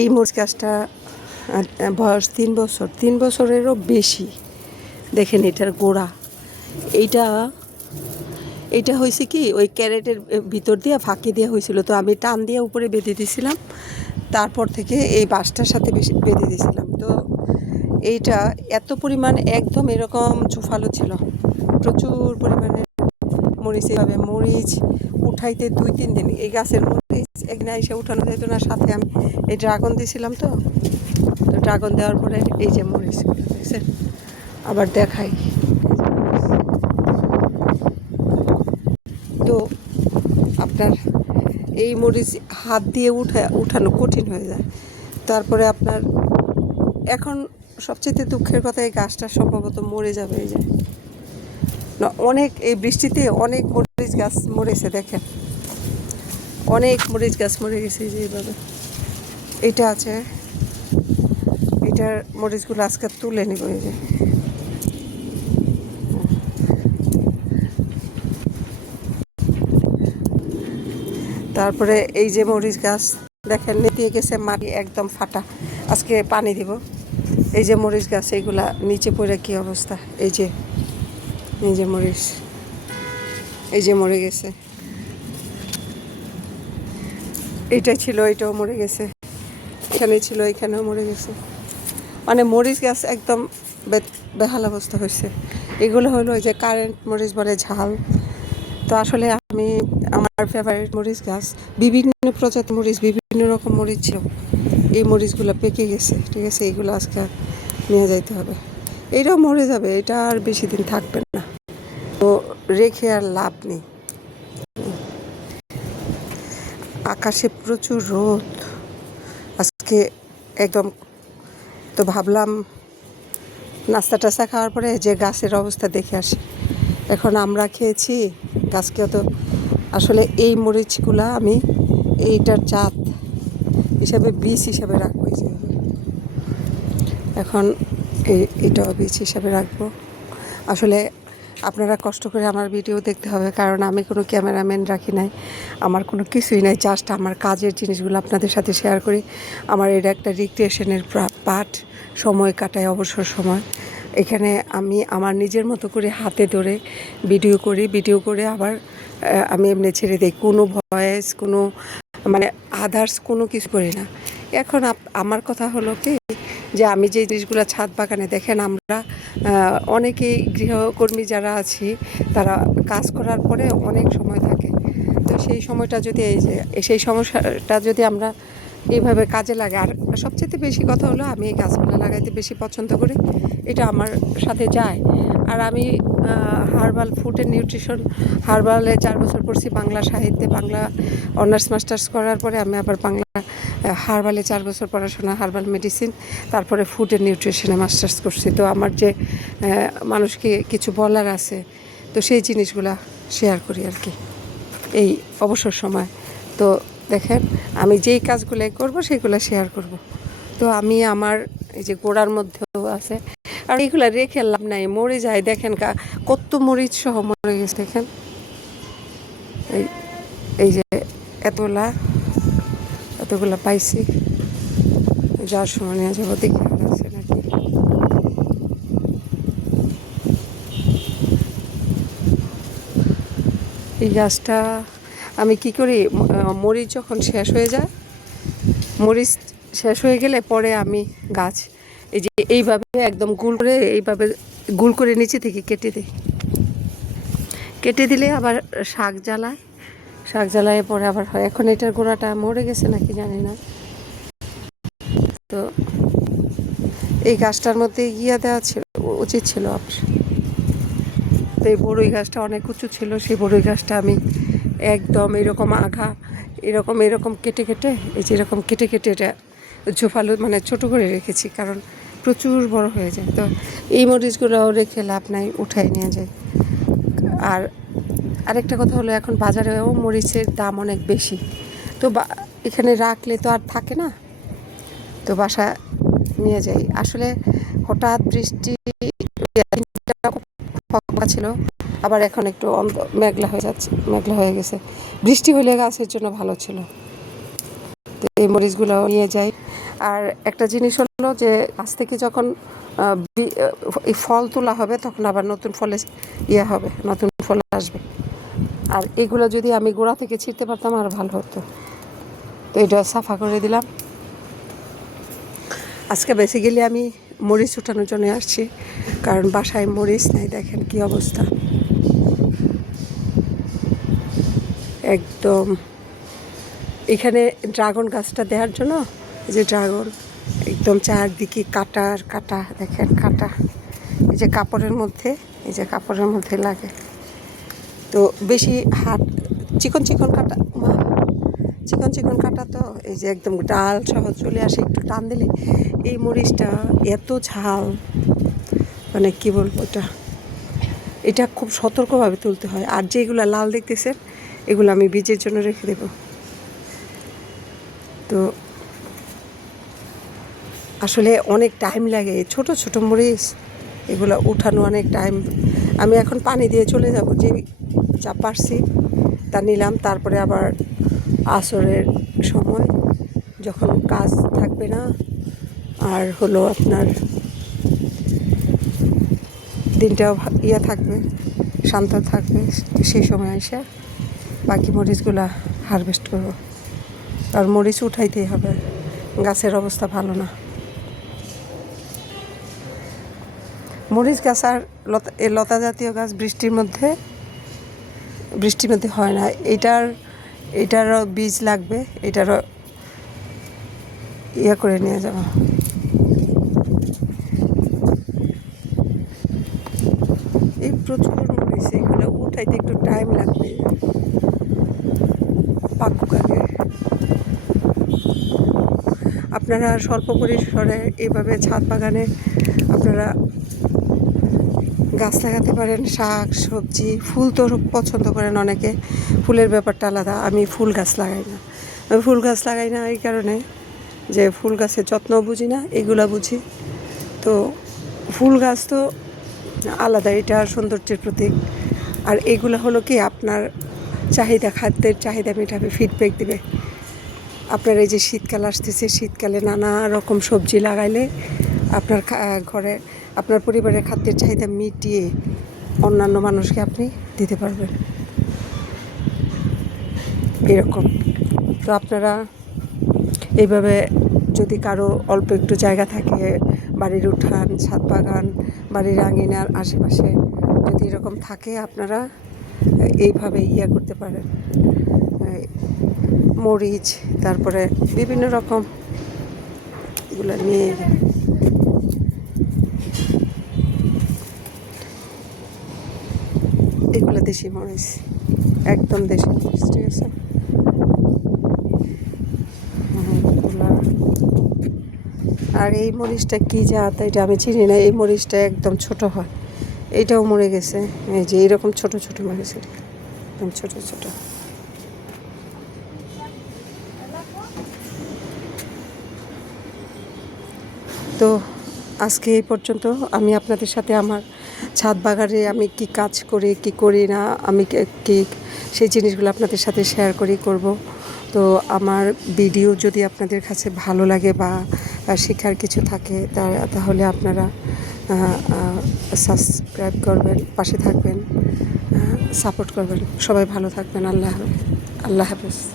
এই মরিচ গাছটা বয়স 3 বছর, 3 বছরেরও বেশি। দেখেন এটার গোড়া, এইটা এইটা হয়েছে কি ওই ক্যারেটের ভিতর দিয়ে ফাঁকি দিয়ে হয়েছিল, তো আমি টান দিয়ে উপরে বেঁধে দিয়েছিলাম, তারপর থেকে এই বাঁশটার সাথে বেশি বেঁধে দিয়েছিলাম। তো এইটা এত পরিমাণ একদম এরকম ঝুফালো ছিল, প্রচুর পরিমাণে মরিচ। এভাবে মরিচ উঠাইতে 2-3 দিন, এই গাছের মরিচ একদিন এসে উঠানো যেত না। সাথে আমি এই ড্রাগন দিয়েছিলাম, তো ড্রাগন দেওয়ার পরে এই যে মরিচ দেখছেন, আবার দেখাই। তো আপনার এই মরিচ হাত দিয়ে উঠানো কঠিন হয়ে যায়। তারপরে আপনার এখন সবচেয়ে দুঃখের কথা, এই গাছটা সম্ভবত মরে যাবে। এই যে অনেক, এই বৃষ্টিতে অনেক মরিচ গাছ মরেছে, দেখেন অনেক মরিচ গাছ মরে গেছে। যে এইভাবে এটা আছে, এটার মরিচগুলো আজকে তুলে নিব। এই যে তারপরে এই যে মরিচ গাছ দেখেন নেতিয়ে গেছে, মাটি একদম ফাটা। আজকে পানি দিব। এই যে মরিচ গাছ, এইগুলা নিচে পড়ে কি অবস্থা। এই যে মরিচ, এই যে মরে গেছে। এইটা ছিল, এটাও মরে গেছে। এখানে ছিল, এখানেও মরে গেছে। মানে মরিচ গাছ একদম বেহাল অবস্থা হয়েছে। এগুলো হলো ওই যে কারেন্ট মরিচ বলে, ঝাল। তো আসলে আমি, আমার ফেভারিট মরিচ গাছ, বিভিন্ন প্রজাতির মরিচ, বিভিন্ন রকম মরিচ ছিল। এই মরিচগুলো পেকে গেছে, ঠিক আছে, এইগুলো আজকে নিয়ে যাইতে হবে। এইটাও মরে যাবে, এটা আর বেশি দিন থাকবে না, তো রেখে আর লাভ নেই। আকাশে প্রচুর রোদ আজকে একদম। তো ভাবলাম নাস্তা টাস্তা খাওয়ার পরে যে গাছের অবস্থা দেখে আসি। এখন আমরা খেয়েছি, গাছকেও তো আসলে এই মরিচগুলা আমি এইটার জাত হিসাবে, বীজ হিসাবে রাখবো। এখন এটাও বীজ হিসাবে রাখবো। আসলে আপনারা কষ্ট করে আমার ভিডিও দেখতে হবে, কারণ আমি কোনো ক্যামেরাম্যান রাখি নাই, আমার কোনো কিছুই নাই, জাস্ট আমার কাজের জিনিসগুলো আপনাদের সাথে শেয়ার করি। আমার এটা একটা রিক্রিয়েশনের পার্ট, সময় কাটায়, অবসর সময়। এখানে আমি আমার নিজের মতো করে হাতে ধরে ভিডিও করে আবার আমি এমনি ছেড়ে দিই। কোনো ভয়েস, কোনো মানে আদার্স কোনো কিছু করি না। এখন আমার কথা হলো কি, যে আমি যে জিনিসগুলো ছাদ বাগানে, দেখেন আমরা অনেকেই গৃহকর্মী যারা আছি, তারা কাজ করার পরে অনেক সময় থাকে। তো সেই সময়টা যদি সেই সমস্যাটা যদি আমরা এইভাবে কাজে লাগে। আর সবচেয়ে বেশি কথা হলো, আমি এই গাছপালা লাগাইতে বেশি পছন্দ করি, এটা আমার সাথে যায়। আর আমি হার্বাল ফুড অ্যান্ড নিউট্রিশন, হার্বালে 4 বছর পড়ছি, বাংলা সাহিত্যে বাংলা অনার্স মাস্টার্স করার পরে আমি আবার বাংলা হার্বালে 4 বছর পড়াশোনা, হার্বাল মেডিসিন, তারপরে ফুড অ্যান্ড নিউট্রিশনে মাস্টার্স করছি। তো আমার যে মানুষকে কিছু বলার আছে, তো সেই জিনিসগুলা শেয়ার করি আর কি এই অবসর সময়। তো দেখেন আমি যেই কাজগুলো করব সেগুলো শেয়ার করব। তো আমি আমার এই যে গোড়ার মধ্যেও আছে, আর এইগুলো রেখে লাভ নাই, মরে যায়। দেখেন কত মরিচ সহ মরে গেছে, দেখেন এই যে এতগুলা পাইছি, যার সময় নিয়ে যাবো, দেখি আছে নাকি। এই গাছটা আমি কি করি, মরিচ যখন শেষ হয়ে যায়, মরিচ শেষ হয়ে গেলে পরে আমি গাছ এই যে এইভাবে একদম এইভাবে গুল করে নিচে থেকে কেটে দিলে আবার শাক জ্বালায় পরে আবার হয়। এখন এটার গোড়াটা মরে গেছে নাকি জানি না। তো এই গাছটার মধ্যে দেওয়া উচিত ছিল আপনার। তো এই বড়ই গাছটা অনেক উঁচু ছিল, সেই বড়ই গাছটা আমি একদম এরকম এরকম কেটে এই যে এরকম কেটে এটা ঝোপালো, মানে ছোটো করে রেখেছি, কারণ প্রচুর বড় হয়ে যায়। তো এই মরিচগুলোও রেখে লাভ নাই, উঠাই নিয়ে যায়। আর আরেকটা কথা হলো, এখন বাজারেও মরিচের দাম অনেক বেশি। তো এখানে রাখলে তো আর থাকে না, তো বাসা নিয়ে যাই। আসলে হঠাৎ বৃষ্টি ছিল, আবার এখন একটু মেঘলা হয়ে গেছে। বৃষ্টি হলে গাছের জন্য ভালো ছিল। তো এই মরিচগুলো নিয়ে যাই। আর একটা জিনিস হলো যে গাছ থেকে যখন এই ফল তোলা হবে তখন আবার নতুন ফলে হবে, নতুন ফল আসবে। আর এগুলো যদি আমি গোড়া থেকে ছিঁড়তে পারতাম আর ভালো হতো। তো এটা সাফা করে দিলাম। আজকে বেসিক্যালি আমি মরিচ উঠানোর জন্য আসছি, কারণ বাসায় মরিচ নাই। দেখেন কি অবস্থা, একদম। এখানে ড্রাগন গাছটা দেওয়ার জন্য, এই যে ড্রাগন, একদম চারদিকে কাটা আর কাটা, দেখেন কাটা। এই যে কাপড়ের মধ্যে, এই যে কাপড়ের মধ্যে লাগে। তো বেশি হাত চিকন চিকন কাটা, চিকন চিকন কাটা, তো এই যে একদম ডাল সহ চলে আসে, একটু টান দিলে। এই মরিচটা এত ঝাল, মানে কি বলবো, এটা খুব সতর্কভাবে তুলতে হয়। আর যেগুলো লাল দেখতেছেন এগুলো আমি বীজের জন্য রেখে দেব। তো আসলে অনেক টাইম লাগে, ছোট ছোট মরিচ এগুলো উঠানো অনেক টাইম। আমি এখন পানি দিয়ে চলে যাব, যে যা পারছি তা নিলাম। তারপরে আবার আসরের সময় যখন কাজ থাকবে না, আর হলো আপনার দিনটাও থাকবে, শান্ত থাকবে, সেই সময় এসে বাকি মরিচগুলা হারভেস্ট করব। আর মরিচ উঠাইতেই হবে, গাছের অবস্থা ভালো না। মরিচ গাছ আর লতা জাতীয় গাছ বৃষ্টির মধ্যে হয় না। এটারও বীজ লাগবে, এটারও করে নিয়ে যাব। এই প্রচুর মরিচ, এগুলো উঠাইতে একটু টাইম লাগবে, পাকুক আগে। আপনারা স্বল্প পরিসরে এইভাবে ছাদ বাগানে আপনারা গাছ লাগাতে পারেন, শাক সবজি। ফুল তো পছন্দ করেন অনেকে, ফুলের ব্যাপারটা আলাদা। আমি ফুল গাছ লাগাই না। আমি ফুল গাছ লাগাই না এই কারণে যে ফুল গাছের যত্ন বুঝি না, এগুলা বুঝি। তো ফুল গাছ তো আলাদা, এটা সৌন্দর্যের প্রতীক। আর এগুলো হলো কি, আপনার চাহিদা, খাদ্যের চাহিদা মেটাবে, ফিডব্যাক দিবে। আপনার এই যে শীতকাল আসতেছে, শীতকালে নানা রকম সবজি লাগাইলে আপনার ঘরে, আপনার পরিবারের খাদ্যের চাহিদা মিটিয়ে অন্যান্য মানুষকে আপনি দিতে পারবেন, এরকম। তো আপনারা এইভাবে, যদি কারো অল্প একটু জায়গা থাকে, বাড়ির উঠান, ছাদ বাগান, বাড়ির আঙিনার আশেপাশে যদি এরকম থাকে, আপনারা এইভাবে করতে পারেন। মরিচ, তারপরে বিভিন্ন রকম এগুলো নিয়ে, এগুলো দেশি মরিচ, একদম দেশি মরিচ, ঠিক আছে। আর এই মরিচটা কী জাত এটা আমি চিনি না। এই মরিচটা একদম ছোট হয়, এইটাও মরে গেছে। এই যে এইরকম ছোট ছোট মরিচ, একদম ছোট ছোট। তো আজকে এই পর্যন্ত। আমি আপনাদের সাথে আমার ছাদ বাগানে আমি কি কাজ করি কি করি না, আমি কি সেই জিনিসগুলো আপনাদের সাথে শেয়ার করব। তো আমার ভিডিও যদি আপনাদের কাছে ভালো লাগে বা শেখার কিছু থাকে, তাহলে আপনারা সাবস্ক্রাইব করবেন, পাশে থাকবেন, সাপোর্ট করবেন। সবাই ভালো থাকবেন। আল্লাহ হাফেজ।